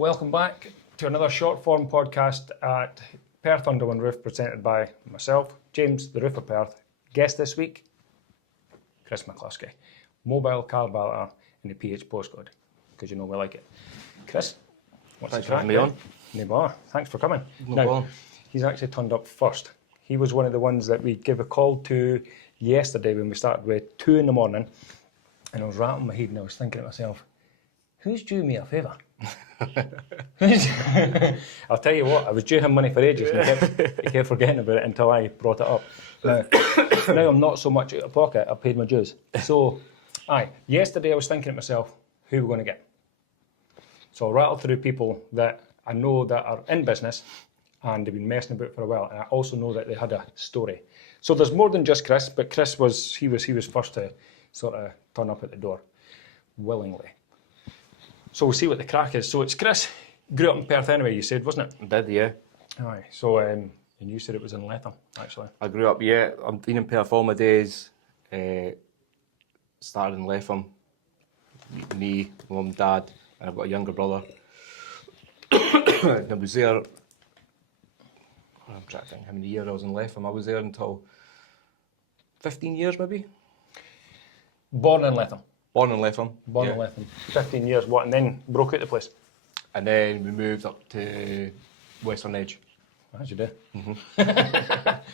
Welcome back to another short form podcast at Perth Under One Roof, presented by myself, James, the Roof of Perth. Guest this week, Chris McCLuskey, mobile car valeter in the PH postcode, because you know we like it. Chris, what's Thanks the crack? for having me on. No bother. Thanks for coming. No now, problem. he's actually turned up first. He was one of the ones that we gave a call to yesterday when we started with 2 in the morning, and I was rattling my head and I was thinking to myself, who's due me a favour? I'll tell you what, I was due him money for ages and he kept forgetting about it until I brought it up. Now I'm not so much out of pocket, I've paid my dues. So, yesterday I was thinking to myself, who are we going to get? So I'll rattle through people that I know that are in business and they've been messing about for a while, and I also know that they had a story. So there's more than just Chris, but Chris was first to sort of turn up at the door, willingly. So we'll see what the crack is. So it's Chris, grew up in Perth anyway, you said, wasn't it? I did, yeah. Aye. So, and you said it was in Latham, actually. I grew up, yeah. I've been in Perth all my days. Started in Latham. Me, mum, dad, and I've got a younger brother. And I was there, I'm trying to think how many years I was in Latham. I was there until 15 years maybe. Born in Latham. Born in Latham. Born in Latham. 15 years, what, and then broke out the place? And then we moved up to Western Edge. As you do. That's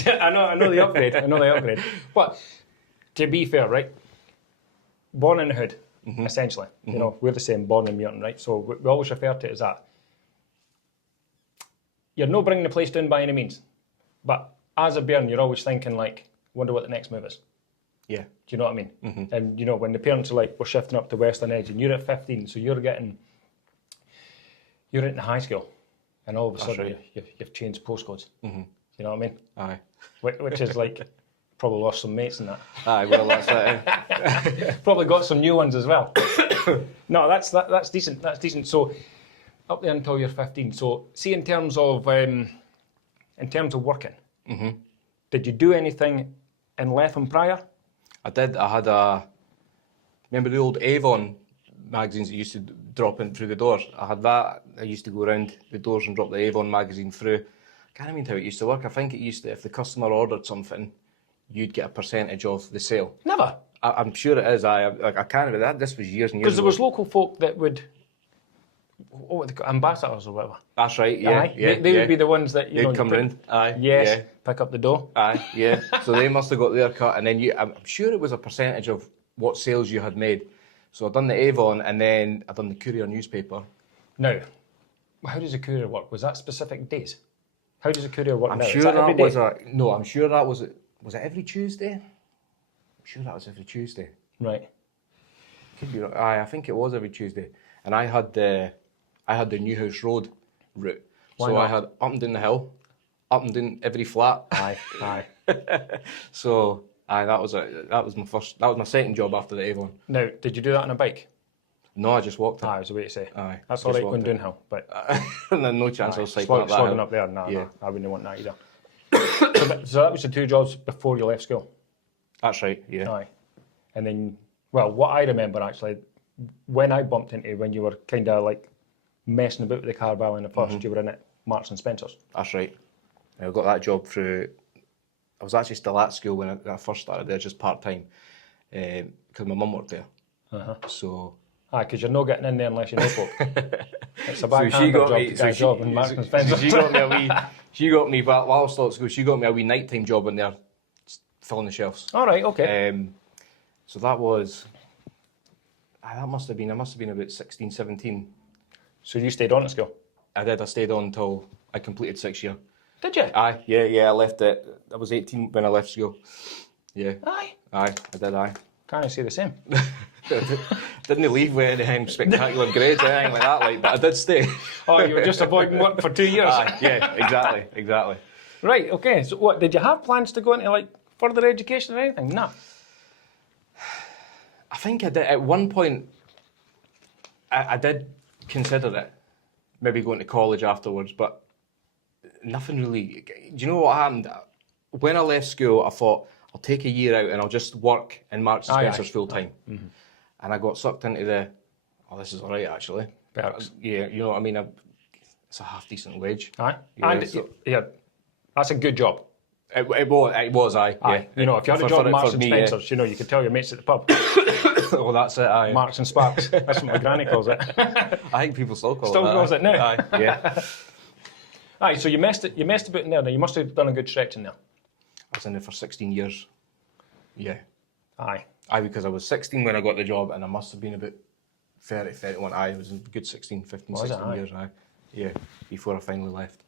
it. I know the upgrade. But to be fair, right, born in the hood, essentially. You know, we're the same, born in Muirton, right? So we always refer to it as that. You're not bringing the place down by any means. But as a bairn, you're always thinking, like, wonder what the next move is. Yeah. Do you know what I mean? And, you know, when the parents are like, we're shifting up to Western Edge, and you're at 15, so you're in the high school, and all of a sudden you've changed postcodes. You know what I mean? Aye. Which is like, probably lost some mates in that. Aye, well, that's it. Probably got some new ones as well. No, that's decent. That's decent. So up there until you're 15. So see, in terms of working, did you do anything in Latham prior? I did. I had remember the old Avon magazines that used to drop in through the doors? I had that. I used to go around the doors and drop the Avon magazine through. I can't remember how it used to work. I think it used to, if the customer ordered something, you'd get a percentage of the sale. Never. I'm sure it is. I can't remember that. This was years and years ago. Because there was local folk that would, what would they call, ambassadors or whatever. That's right, yeah. Aye. They would be the ones that, you know, they'd come round. Aye. Yes, Yeah. pick up the dough. Aye, yeah. So they must have got their cut, and then I'm sure it was a percentage of what sales you had made. So I'd done the Avon, and then I'd done the Courier newspaper. Now, how does a courier work? Was that specific days? How does a courier work I'm now? sure Is that every day? I'm sure that was it every Tuesday? I'm sure that was every Tuesday. Right. Could be right. Aye, I think it was every Tuesday. And I had the Newhouse Road route. Why so not? I had up and down the hill, up and down every flat. Aye. So that was my second job after the Avon. Now, did you do that on a bike? No, I just walked it. Aye, I was way to say. Aye. That's all right going downhill, but And then no chance I was cycling up that slogging hill. up there, no, Yeah. no, I wouldn't want that either. so that was the 2 jobs before you left school? That's right, yeah. Aye. And then, well, what I remember actually, when I bumped into you, when you were kind of like messing about with the car in the first, you were in at Marks and Spencer's. That's right. I got that job through. I was actually still at school when I first started there, just part-time, because my mum worked there. So... Aye, because you're not getting in there unless you know folk. It's a bad she got job me. to get a job in Marks and Spencer's. She got me a wee. She got me while I was still at school. She got me a wee nighttime job in there, filling the shelves. All right, okay. So that was. I must have been about 16, 17. So you stayed on at school? I did. I stayed on until I completed 6th year. Did you? Aye, yeah. I left it. I was 18 when I left school. Yeah. Aye. I did. Can't I say the same? Didn't leave with any spectacular grades or anything like that, but I did stay. Oh, you were just avoiding work for 2 years? Aye, yeah, exactly. Right, okay. So what, did you have plans to go into like further education or anything? No. I think I did. At one point, I did consider it, maybe going to college afterwards, but nothing really. Do you know what happened? When I left school, I thought, I'll take a year out and I'll just work in Marks and Spencer's full time. And I got sucked into oh, this is all right, actually. Perks. Yeah, you know what I mean? It's a half decent wage. Aye. Yeah, And so- that's a good job. It was, aye. Aye. Yeah. You know, if you had a For- job for- at Marks for and me, yeah. Spencer's, you know, you could tell your mates at the pub. Well, that's it, aye. Marks and Sparks. That's what my granny calls it. I think people still call Still it that. calls it now. Aye, yeah. Aye, so you messed about in there. Now you must have done a good stretch in there. I was in there for 16 years. Yeah. Aye. Aye, because I was 16 when I got the job, and I must have been about 30, 31. Aye, it was a good 16, 15, Was it? 16 Aye. years, aye. Yeah, before I finally left.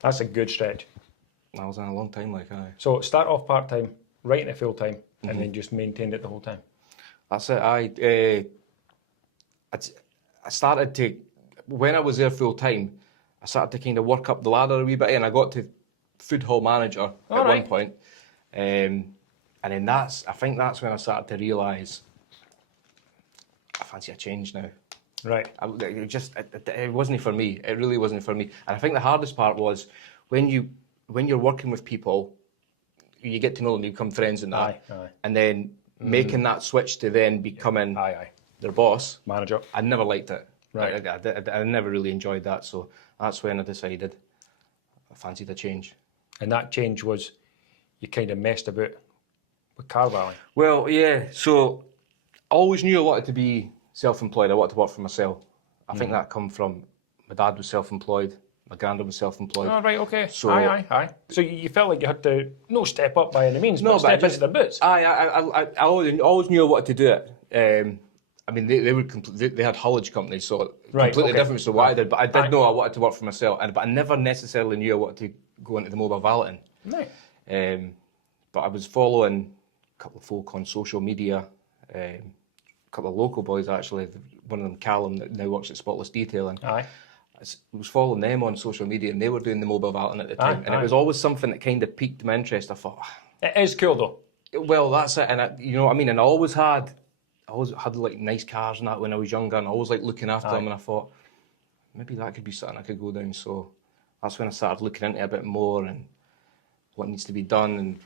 That's a good stretch. I was in a long time, like, aye. So start off part-time, right into full-time, Mm-hmm. and then just maintained it the whole time. That's it, I started to, when I was there full-time, I started to kind of work up the ladder a wee bit, and I got to food hall manager at one right. point. And then I think that's when I started to realise I fancy a change now. Right. It wasn't for me. It really wasn't for me. And I think the hardest part was when you're working with people, you get to know them, you become friends and that. Aye, aye. And then making that switch to then becoming Aye. their boss, Manager. I never liked it. Right. I never really enjoyed that. So that's when I decided I fancied a change. And that change was you kind of messed about with car valet. Well, yeah. So I always knew I wanted to be self-employed. I wanted to work for myself. I think that come from my dad was self-employed. My granddad was self-employed. Oh, right, okay. So- Aye. So you felt like you had to, no step up by any means, No, but but I step just- into the boots. I always knew I wanted to do it. I mean, they were they had haulage companies, so Right, completely okay. different to what I did. But I did Aye. know I wanted to work for myself, but I never necessarily knew I wanted to go into the mobile valeting. Right. But I was following a couple of folk on social media, a couple of local boys actually. One of them, Callum, that now works at Spotless Detailing. Aye. I was following them on social media, and they were doing the mobile valeting at the time, and aye. it was always something that kind of piqued my interest. I thought, It is cool though. well, that's it, and you know what I mean. And I always had like nice cars and that when I was younger, and I always like looking after them. And I thought maybe that could be something I could go down. So that's when I started looking into it a bit more and what needs to be done and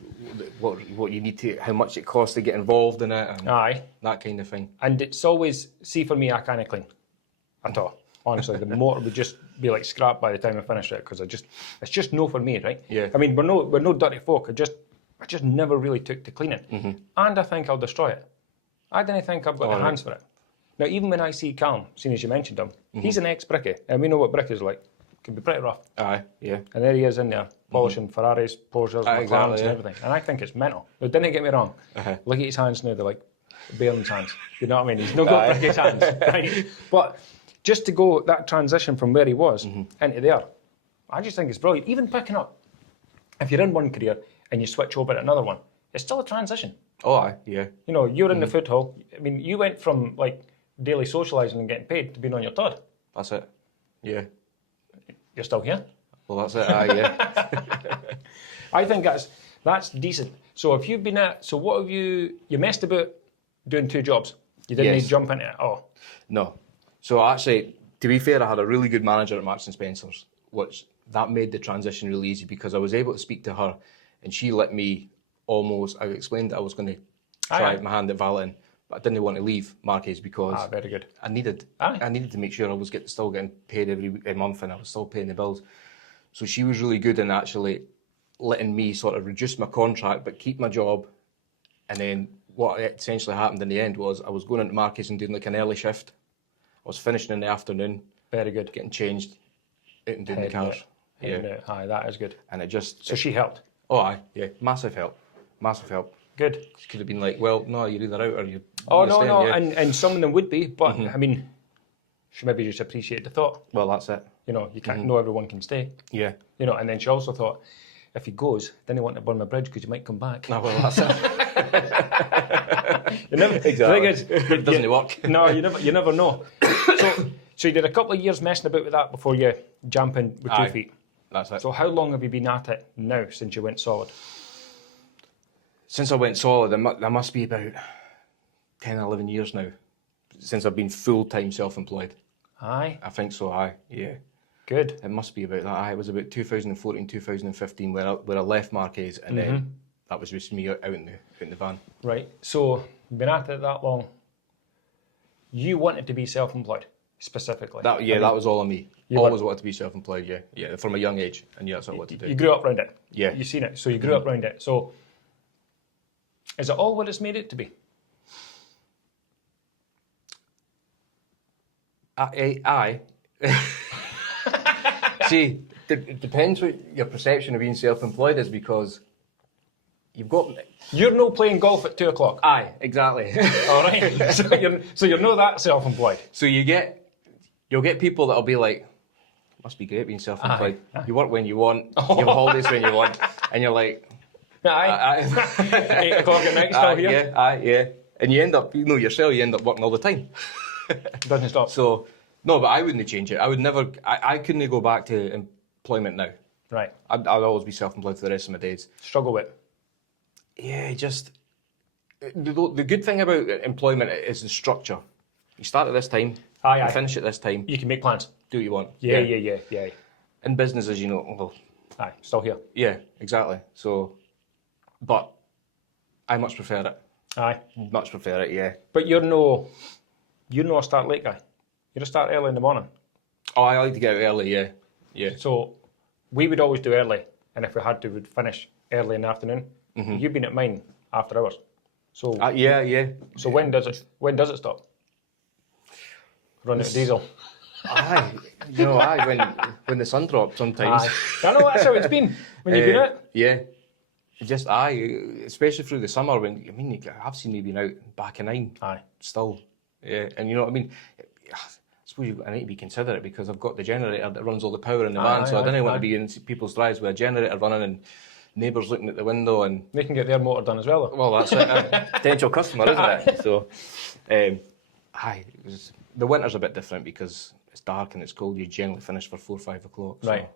what you need to, how much it costs to get involved in it, and Aye. that kind of thing. And it's always, see for me, I can't clean at all. Honestly, the motor would just be like scrap by the time I finished it because it's just no for me, right? Yeah. I mean, we're no dirty folk. I just never really took to cleaning, and I think I'll destroy it. I didn't think I've got the hands for it. Now, even when I see Callum, seeing as you mentioned him, he's an ex-brickie, and we know what brick is like. Can be pretty rough. Aye, yeah. And there he is in there, polishing Ferraris, Porsches, McLarens exactly, and yeah. everything. And I think it's mental. Now, didn't get me wrong. Look at his hands now, they're like Balin's hands. You know what I mean? He's not got Bricky's hands. Right? But just to go that transition from where he was into there, I just think it's brilliant. Even picking up, if you're in one career and you switch over to another one, it's still a transition. Oh, aye, yeah. You know, you're in the food hall. I mean, you went from like daily socialising and getting paid to being on your Todd. That's it. Yeah. You're still here. Well, that's it. Aye, yeah. I think that's decent. So if you've been what have you messed about doing 2 jobs? You didn't Yes. need to jump into it. Oh, No. So actually, to be fair, I had a really good manager at Marks and Spencer's, which that made the transition really easy because I was able to speak to her, and she let me I explained that I was going to try Aye. my hand at valeting, but I didn't want to leave Marquez because very good. I needed to make sure I was still getting paid every month and I was still paying the bills. So she was really good in actually letting me sort of reduce my contract but keep my job. And then what essentially happened in the end was I was going into Marquez and doing like an early shift. I was finishing in the afternoon, Very good. getting changed, out and doing the Heading cars. out. Heading out. Aye, that is good. And it just... So she helped. Oh, aye, yeah, massive help. Massive help. Good. She could have been like, well, no, you're either out or you're... Oh, you're no, staying, yeah. and some of them would be, but I mean, she maybe just appreciated the thought. Well, that's it. You know, you can't know everyone can stay. Yeah. You know, and then she also thought, if he goes, then he want to burn my bridge because you might come back. No, well, that's it. You never, Exactly. the thing is, It doesn't work. No, you never know. So you did a couple of years messing about with that before you jump in with 2 feet. That's it. So how long have you been at it now since you went solid? Since I went solid, there must be about 10, 11 years now since I've been full-time self-employed. Aye, I think so, aye, yeah. good. It must be about that, aye. It was about 2014, 2015 where I left Marquez, and then that was just me out in the van. Right, so you've been at it that long. You wanted to be self-employed, specifically. That was all on me. You Always wanted to be self-employed, yeah, from a young age, and that's what I wanted to do. You grew up around it. Yeah. You've seen it, so you grew up around it. So, is it all what it's made it to be? Aye. See, it depends what your perception of being self-employed is, because you've got... You're not playing golf at 2 o'clock. Aye, exactly. All right. So you're not that self-employed. So you'll get people that'll be like, must be great being self-employed. Aye. You work when you want, you have holidays when you want, and you're like, Aye. 8 o'clock at night, still here. Yeah. And you end up, yourself, you end up working all the time. Doesn't stop. So, no, but I wouldn't change it. I would never, I couldn't go back to employment now. Right. I'd always be self-employed for the rest of my days. Struggle with. Yeah, just, the good thing about employment is the structure. You start at this time, you finish at this time. You can make plans. Do what you want. Yeah. In business, as you know, well, Aye, still here. yeah, exactly. So, but I much prefer it. Aye. Much prefer it, yeah. But you're no a start late guy. You're a start early in the morning. Oh, I like to get out early, yeah. So we would always do early, and if we had to, we'd finish early in the afternoon. You've been at mine after hours. So yeah. So when does it stop? Run out of diesel. Aye, when the sun drops sometimes. Aye. I know that's how it's been when you've been out. Yeah. Just especially through the summer when I've seen you been out back of 9. Aye. Still. Yeah. And you know what I mean? I suppose I need to be considerate, because I've got the generator that runs all the power in the van, so I don't want to be in people's drives with a generator running and neighbours looking at the window, and They can get their motor done as well. well, that's it. Potential customer, isn't it? So, the winter's a bit different because it's dark and it's cold. You generally finish for 4 or 5 o'clock. So. Right.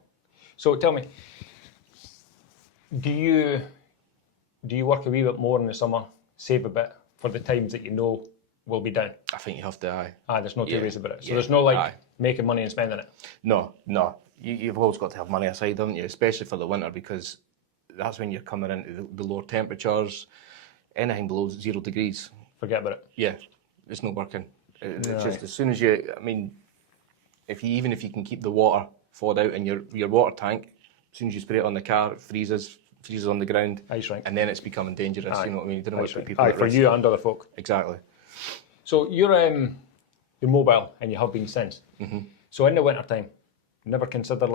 So tell me, do you work a wee bit more in the summer, save a bit for the times that you know will be down? I think you have to. There's no two ways about it. So there's no making money and spending it. No. You've always got to have money aside, haven't you? Especially for the winter, because that's when you're coming into the lower temperatures. Anything below 0 degrees. Forget about it. Yeah, it's not working. It's just as soon as you, even if you can keep the water thawed out in your water tank, as soon as you spray it on the car, it freezes on the ground. Ice rink. And then it's becoming dangerous, you know what I mean? You don't want to put people Aye, at for risk. you and other folk. Exactly. So you're mobile, and you have been since. So in the winter time, never consider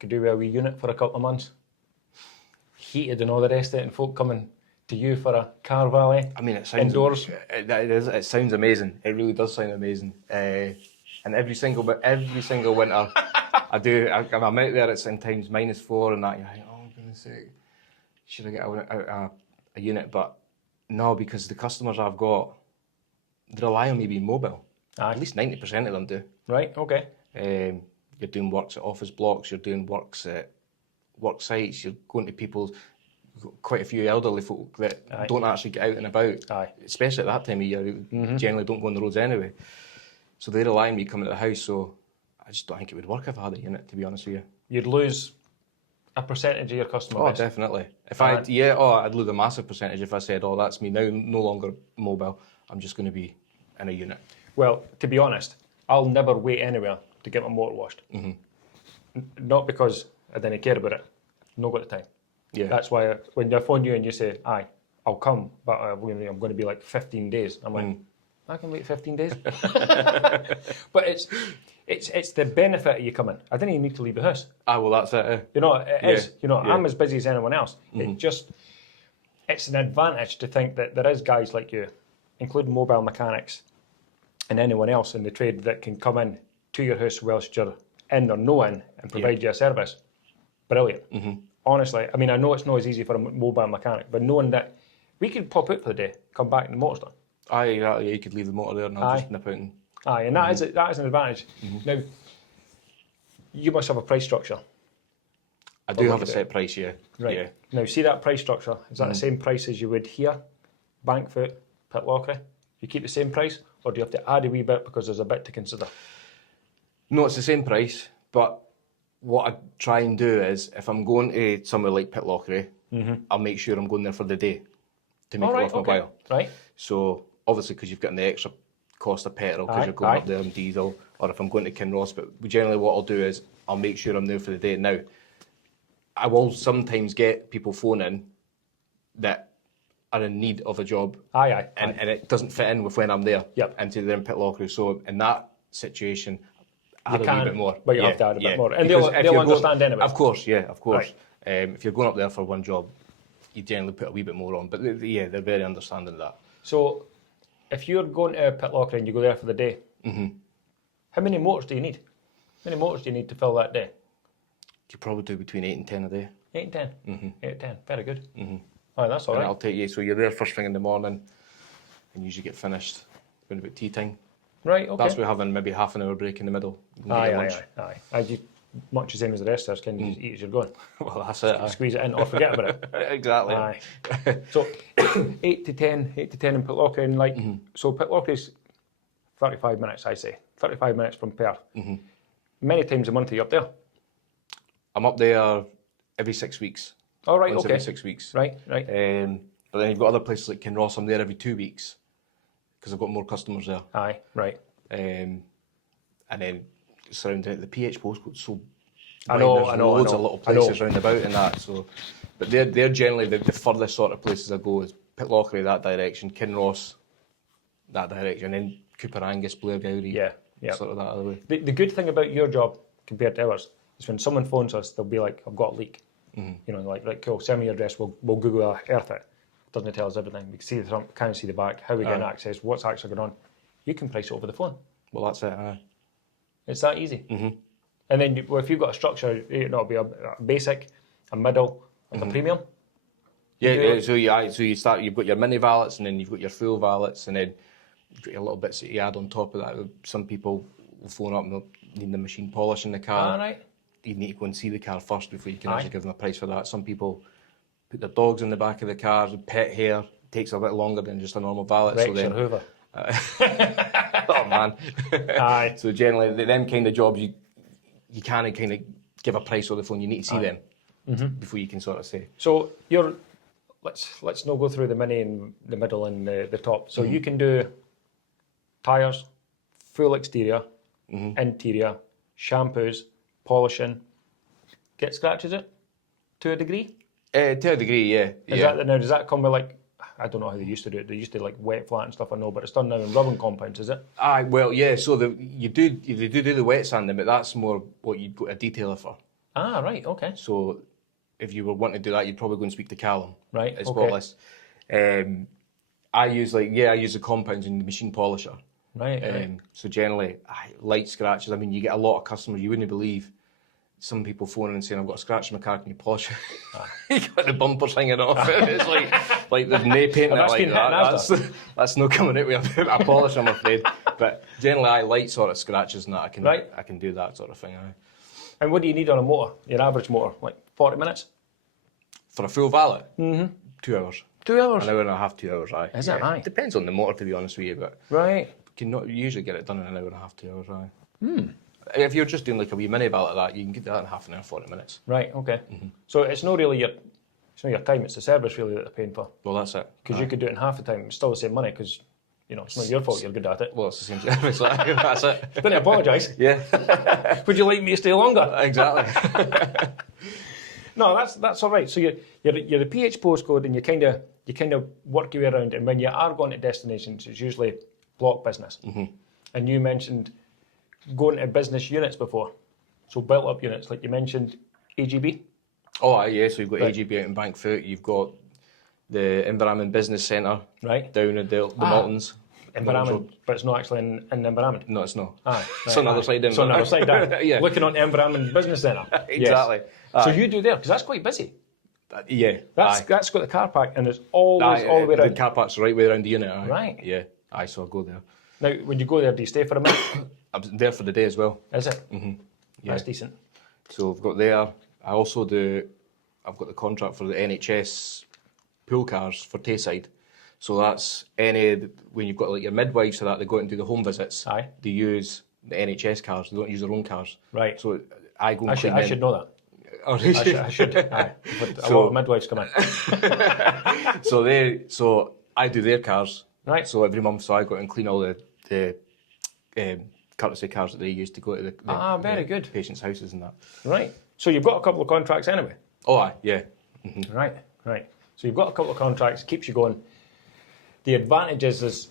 could do with a wee unit for a couple of months, heated and all the rest of it, and folk coming to you for a car valet. I mean, it sounds indoors. It sounds amazing. It really does sound amazing. And every single winter, I'm out there. It's sometimes -4 and that. You're like, oh, goodness sake, should I get a unit? But no, because the customers I've got, they rely on me being mobile. Aye. At least 90% of them do. Right. Okay. You're doing works at office blocks. You're doing works at work sites. You're going to people's. Quite a few elderly folk that don't actually get out and about, especially at that time of year. Generally don't go on the roads anyway. So they rely on me coming to the house. So I just don't think it would work if I had a unit, to be honest with you. You'd lose a percentage of your customer base. Oh, definitely. I'd lose a massive percentage if I said, "Oh, that's me now, no longer mobile. I'm just going to be in a unit." Well, to be honest, I'll never wait anywhere to get my motor washed. Not because I didn't care about it. Not got the time. Yeah. That's why when I phone you and you say, "Aye, I'll come, but I'm going to be like 15 days." I'm like, I can wait 15 days. But it's the benefit of you coming. I didn't even need to leave the house. Well, that's it. It is. I'm as busy as anyone else. It's an advantage to think that there is guys like you, including mobile mechanics and anyone else in the trade, that can come in to your house whilst you're in or no in and provide you a service. Brilliant. Honestly, I mean, I know it's not as easy for a mobile mechanic, but knowing that we could pop out for the day, come back and the motor's done. Aye, exactly. You could leave the motor there and I'll just nip out and... Aye, and that is an advantage. Now, you must have a price structure. I do have a set price, yeah. Right. Yeah. Now, see that price structure? Is that the same price as you would here, Bankfoot, Pitlochry? You keep the same price, or do you have to add a wee bit because there's a bit to consider? No, it's the same price, but what I try and do is, if I'm going to somewhere like Pitlochry, I'll make sure I'm going there for the day to make it worth my while. Right. So, obviously, because you've got the extra cost of petrol because you're going up there on diesel, or if I'm going to Kinross. But generally what I'll do is I'll make sure I'm there for the day. Now, I will sometimes get people phoning that are in need of a job, and it doesn't fit in with when I'm there, into their pit locker. So in that situation, add a wee bit more. But you have to add a bit more. And they'll understand anyway. Of course, of course. Right. If you're going up there for one job, you generally put a wee bit more on. But they're very understanding of that. So if you're going to a pit locker and you go there for the day, how many motors do you need? How many motors do you need to fill that day? You probably do between 8 and 10 a day. 8 and 10? 8 and 10, very good. Oh, that's all right. I'll take you, so you're there first thing in the morning and usually get finished around about tea time. Right, okay. That's we're having maybe half an hour break in the middle. Aye. You, much the same as the rest of us, can you just eat as you're going? Well, that's it. Squeeze it in or forget about it. Exactly. Aye. So 8 to 10 in pit locker, and so pit locker is 35 minutes, I say. 35 minutes from Perth. Many times a month are you up there? I'm up there every 6 weeks. Oh, right, okay. Every 6 weeks. Right. But then you've got other places like Kinross, I'm there every 2 weeks because I've got more customers there. Aye, right. And then surrounding it, the PH postcode's so I know. Loads of little places round about and that. So, but they're generally the furthest sort of places I go is Pitlochry, that direction, Kinross, that direction, and then Cooper Angus, Blairgowrie, sort of that other way. The good thing about your job compared to ours is when someone phones us, they'll be like, "I've got a leak." You know, like, right, cool, send me your address, we'll Google Earth it. Doesn't tell us everything. We can see the front, can't see the back, how we get access, what's actually going on. You can price it over the phone. Well, that's it, It's that easy. And then if you've got a structure, it'll be a basic, a middle, and a premium. So you start, you've got your mini valets, and then you've got your full valets, and then you've got your little bits that you add on top of that. Some people will phone up and they'll need the machine polish in the car. Right. You need to go and see the car first before you can actually give them a price for that. Some people put their dogs in the back of the car, pet hair, takes a bit longer than just a normal valet. Rex or Hoover. Oh man. Aye. So generally, them kind of jobs, you can't kind of give a price on the phone. You need to see them before you can sort of say. So let's not go through the mini and the middle and the top. So you can do tyres, full exterior, interior, shampoos, polishing, get scratches it to a degree? To a degree, yeah. Now, does that come with like, I don't know how they used to do it. They used to like wet flat and stuff, I know, but it's done now in rubbing compounds, is it? Aye, well, yeah, so they do the wet sanding, but that's more what you'd go to a detailer for. Ah, right, okay. So if you were wanting to do that, you'd probably go and speak to Callum. Right, at okay. Spotless. I use the compounds and the machine polisher. Right. So generally, light scratches. I mean, you get a lot of customers. You wouldn't believe some people phoning and saying, "I've got a scratch in my car. Can you polish it?" You got the bumpers hanging off. It's like there's no paint it like that. That's not coming out with a polish, I'm afraid. But generally, I light sort of scratches and that I can do that sort of thing. And what do you need on a motor? Your average motor, like 40 minutes for a full valet. 2 hours. 2 hours. An hour and a half, 2 hours. Aye. Is it? Aye. Depends on the motor, to be honest with you, but right. You can not usually get it done in an hour and a half, 2 hours. Aye. If you're just doing like a wee mini valet like that, you can get that in half an hour, 40 minutes. Right. Okay. So it's not really your time; it's the service really that they're paying for. Well, that's it. Because you could do it in half the time, it's still the same money. Because it's not your fault you're good at it. Well, it's the same service. That's it. Didn't apologise. Yeah. Would you like me to stay longer? Exactly. No, that's all right. So you're the PH postcode, and you kind of work your way around. And when you are going to destinations, it's usually block business. And you mentioned going to business units before, so built up units like you mentioned, AGB. Oh, yeah. So you've got AGB out in Bankfoot. You've got the Inverarmond Business Centre down at the Maltons. Inverarmond, but it's not actually in Inverarmond. No, it's not. It's on the other side. It's on the other side down. Yeah. Looking on Inverarmond Business Centre. Exactly. Yes. So you do there because that's quite busy. Yeah. That's got the car park and it's always all the way around. The car park's right way around the unit. Right. Yeah. So I'll go there. Now, when you go there, do you stay for a minute? I'm there for the day as well. Is it? Yeah. That's decent. So I've got there. I also I've got the contract for the NHS pool cars for Tayside. So that's when you've got like your midwives or that, they go out and do the home visits. Aye. They use the NHS cars. They don't use their own cars. Right. So I go and clean I should know that. Oh, I should. Aye. But a lot of midwives come in. So I do their cars. Right. So every month, I go out and clean all the the courtesy cars that they use to go to the very good. patients' houses and that. Right. So you've got a couple of contracts anyway. Oh, aye, yeah. Right. So you've got a couple of contracts, keeps you going. The advantage is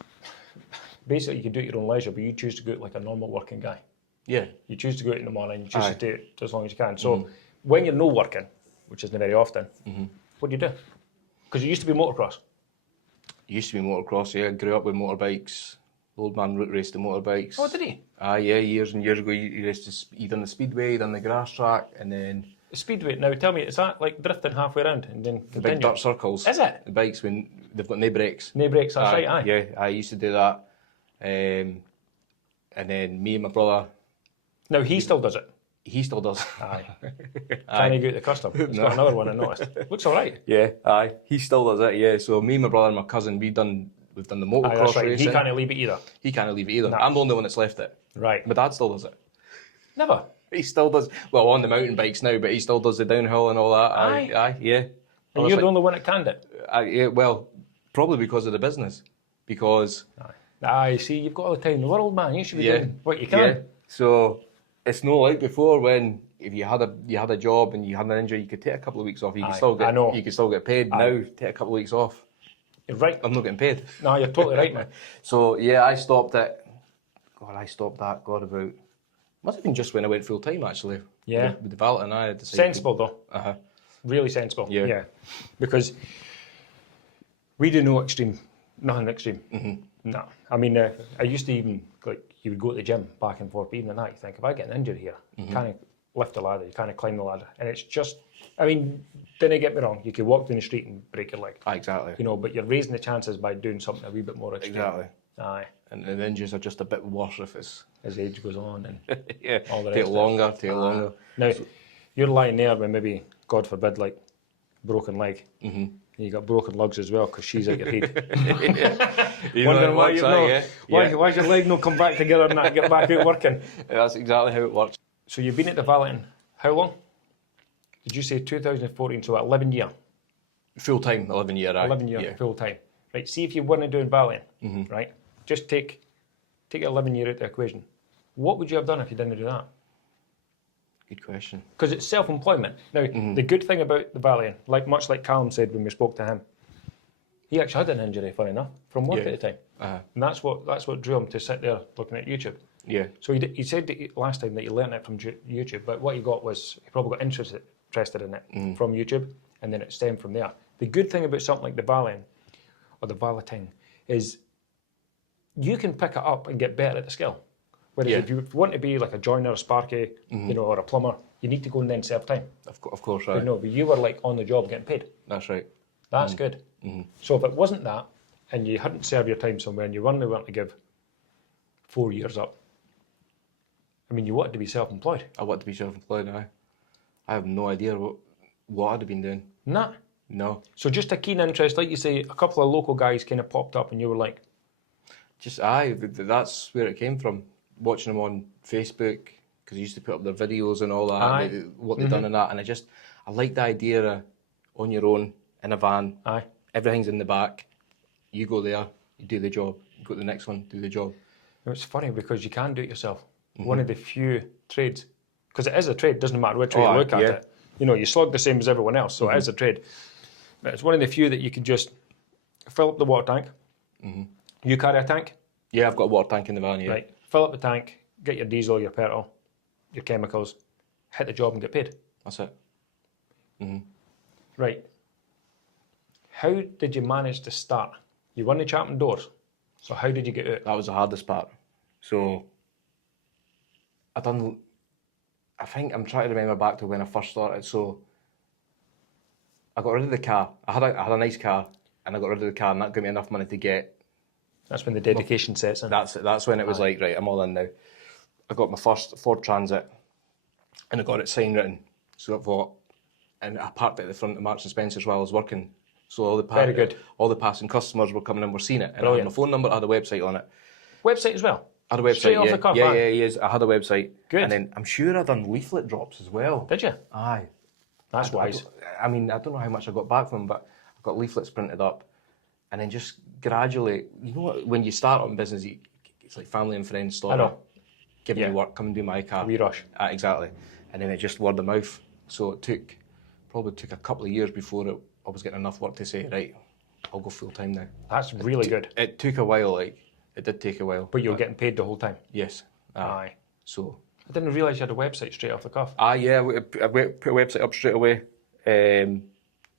basically you can do it at your own leisure, but you choose to go out like a normal working guy. Yeah. You choose to go out in the morning, you choose to do it as long as you can. So when you're no working, which isn't very often, what do you do? Because it used to be motocross. It used to be motocross, yeah. Grew up with motorbikes. Old man route raced the motorbikes. Oh, did he? Yeah, years and years ago he raced. He done the speedway, he done the grass track, and then The speedway, now tell me, is that like drifting halfway around and then the big dirt circles. Is it? The bikes when they've got no brakes. No brakes, that's right, aye. Yeah, I used to do that. And then me and my brother. Now he still does it. He still does. Aye. Can't go out the custom. He's got another one I noticed. Looks all right. Yeah, aye. He still does it, yeah. So me, my brother and my cousin, we've done the motocross Aye, that's right. racing. He can't leave it either. He can't leave it either. No. I'm the only one that's left it. Right. My dad still does it. Never. He still does, well, on the mountain bikes now, but he still does the downhill and all that. Aye. Yeah. And you're the only one that can it. Yeah, well, probably because of the business. Because... Aye, see, you've got all the time in the world, man. You should be doing what you can. Yeah. So, it's not like before when if you had a job and you had an injury, you could take a couple of weeks off. You could still get you could still get paid. Now, take a couple of weeks off. You're right. I'm not getting paid. No, you're totally right, man. So yeah, I stopped it. God, I stopped that. God, about must have been just when I went full time actually. Yeah. With the valeting, I had decided. Sensible though. Really sensible. Yeah. Because we do nothing extreme. No. I mean, I used to even, like, you would go to the gym back and forth, but even at night, you think, if I get an injury here, you can't lift the ladder, you can't climb the ladder. And it's just, I mean, didn't get me wrong, you could walk down the street and break your leg. Exactly. You know, but you're raising the chances by doing something a wee bit more extreme. Exactly. Aye. And the injuries are just a bit worse if it's... As age goes on and yeah, all the take rest longer. Now, you're lying there with maybe, God forbid, like, broken leg. You got broken lugs as well because she's at your head. Wondering why's your leg not come back together and not get back out working. That's exactly how it works. So you've been at the valeting how long? Did you say 2014? So 11 year. Full time, 11 year. 11 year full time. Right. See if you weren't doing valeting. Right. Just take 11 year out the equation. What would you have done if you didn't do that? Good question. Because it's self-employment. Now, the good thing about the valeting, much like Callum said when we spoke to him, he actually had an injury, funny enough, from work at the time. And that's what drew him to sit there looking at YouTube. Yeah. So he said that last time that he learned it from YouTube, but what he got was, he probably got interested in it from YouTube, and then it stemmed from there. The good thing about something like the valeting, or the valeting, is you can pick it up and get better at the skill. Whereas if you want to be like a joiner, a sparky, or a plumber, you need to go and then serve time. Of course, right. But you were like on the job getting paid. That's right. That's good. So if it wasn't that, and you hadn't served your time somewhere, and you only wanted to give 4 years up, I mean, you wanted to be self-employed. I want to be self-employed now. I have no idea what I'd have been doing. Nah. No. So just a keen interest, like you say, a couple of local guys kind of popped up, and you were like, that's where it came from. Watching them on Facebook, because I used to put up their videos and all that, what they've done and that, and I like the idea of on your own, in a van, everything's in the back, you go there, you do the job, you go to the next one, do the job. It's funny because you can do it yourself. One of the few trades, because it is a trade, doesn't matter which way you look at it. You know, you slug the same as everyone else, so it is a trade. But it's one of the few that you can just fill up the water tank. You carry a tank? Yeah, I've got a water tank in the van, yeah. Right. Fill up the tank, get your diesel, your petrol, your chemicals, hit the job and get paid. That's it. Right. How did you manage to start? You weren't chapping doors, so how did you get out? That was the hardest part. So, I think I'm trying to remember back to when I first started. So, I got rid of the car. I had a nice car, and I got rid of the car, and that gave me enough money to get... That's when the dedication sets in. That's when it was like, right, I'm all in now. I got my first Ford Transit, and I got it sign written. So I thought, and I parked it at the front of Marks and Spencer's while I was working. So all the passing customers were coming in, were seeing it. And I had my phone number, I had a website on it. Website as well? I had a website, Straight off the cuff, yeah, I had a website. Good. And then I'm sure I'd done leaflet drops as well. Did you? Aye. That's wise. I mean, I don't know how much I got back from them, but I got leaflets printed up. And then just gradually, you know what, when you start on business, it's like family and friends story. I know. Giving Yeah. me work, come and do my car. A wee rush. Exactly. And then it just word of mouth. So it probably took a couple of years before I was getting enough work to say, right, I'll go full time now. That's really good. It took a while, like, it did take a while. But you're getting paid the whole time. Yes. Aye. So. I didn't realise you had a website straight off the cuff. Yeah, I put a website up straight away,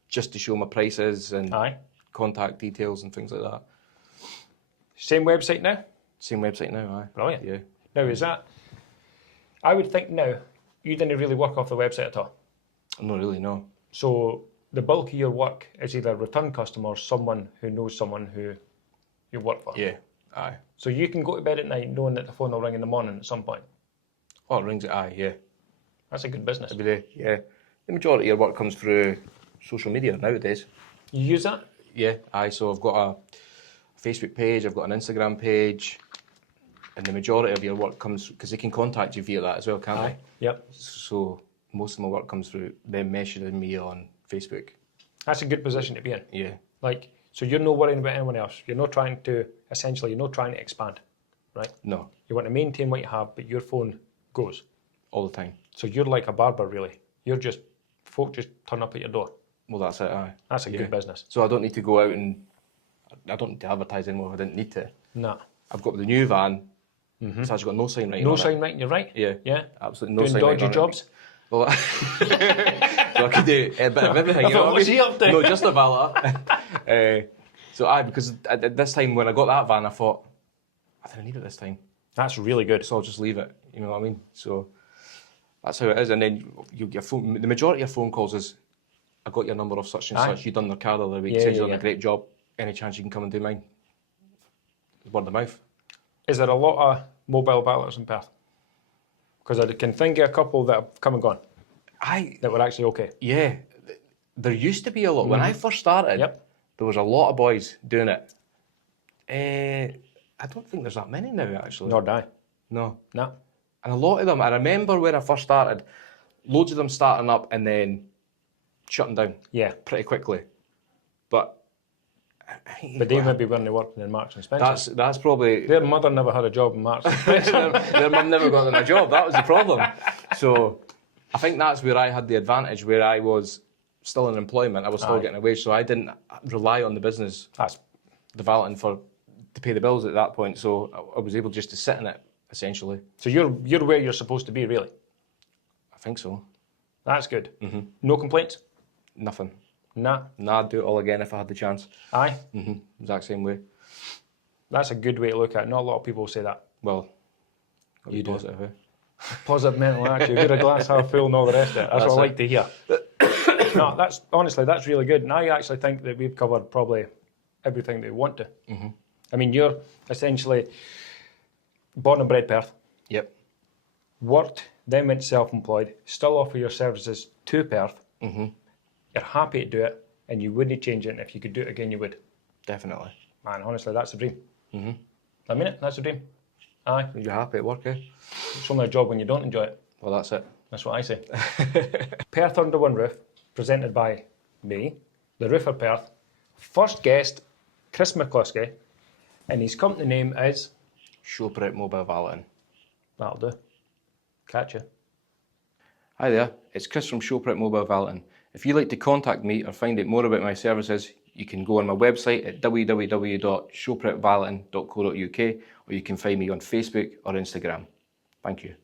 just to show my prices and Aye. contact details and things like that. Same website now? Same website now, aye. Brilliant. Yeah. Now, is that... I would think now, you didn't really work off the website at all. Not really, no. So the bulk of your work is either return customers, someone who knows someone who you work for. Yeah, aye. So you can go to bed at night knowing that the phone will ring in the morning at some point. Oh, it rings at aye, yeah. That's a good business. Every day, yeah. The majority of your work comes through social media nowadays. You use that? Yeah, aye. So I've got a Facebook page, I've got an Instagram page, and the majority of your work comes because they can contact you via that as well, can't they? Yep. So most of my work comes through them messaging me on Facebook. That's a good position to be in. Yeah. Like, so you're not worrying about anyone else. You're not trying to, essentially, you're not trying to expand, right? No, You want to maintain what you have, but your phone goes. all the time. So you're like a barber, really. You're just, folk just turn up at your door. Well, that's it, aye. That's a good business. So I don't need to go out and I don't need to advertise anymore if I didn't need to. No. I've got the new van. It's actually got no sign writing No on sign writing, you're right? it. Yeah. Yeah? Absolutely no Doing sign dodgy writing on jobs? It. Well, so I could do a bit of everything. I thought, what's he up to? No, just a valet. So because at this time when I got that van, I thought, I didn't need it this time. That's really good. So I'll just leave it. You know what I mean? So that's how it is. And then your phone, the majority of phone calls is, I got your number off such and such. You done their car the other week. Yeah, Said you yeah, done a great job. Any chance you can come and do mine? Word of mouth. Is there a lot of mobile valeters in Perth? Because I can think of a couple that have come and gone that were actually okay. Yeah, there used to be a lot. When I first started, there was a lot of boys doing it. I don't think there's that many now, actually. Nor die. No. No. And a lot of them, I remember when I first started, loads of them starting up and then shutting down. Yeah. Pretty quickly. But they maybe when they worked in Marks and Spencer. that's probably... Their mother never had a job in Marks and Spencer. their mum never got them a job. That was the problem. So I think that's where I had the advantage, where I was still in employment. I was still getting a wage, so I didn't rely on the business, the valeting, to pay the bills at that point. So I was able just to sit in it, essentially. So you're where you're supposed to be, really. I think so. That's good. No complaints? Nothing. Nah. Nah, I'd do it all again if I had the chance. Aye. Exact same way. That's a good way to look at it. Not a lot of people say that. Well, You do. Positive, eh? Positive mental attitude. You're a glass half full and all the rest of it. That's what I like to hear. No, honestly, that's really good. And I actually think that we've covered probably everything that we want to. I mean, you're essentially born and bred Perth. Yep. Worked, then went self-employed, still offer your services to Perth. You're happy to do it, and you wouldn't change it. And if you could do it again, you would. Definitely. Man, honestly, that's the dream. I mean it, that's the dream. Aye. You're happy at work, eh? It's only a job when you don't enjoy it. Well, that's it. That's what I say. Perth Under One Roof, presented by me, the Roofer Perth. First guest, Chris McCLuskey, and his company name is... Show Prep Mobile Valeting. That'll do. Catch you. Hi there, it's Chris from Show Prep Mobile Valeting. If you'd like to contact me or find out more about my services, you can go on my website at www.showprepvaleting.co.uk, or you can find me on Facebook or Instagram. Thank you.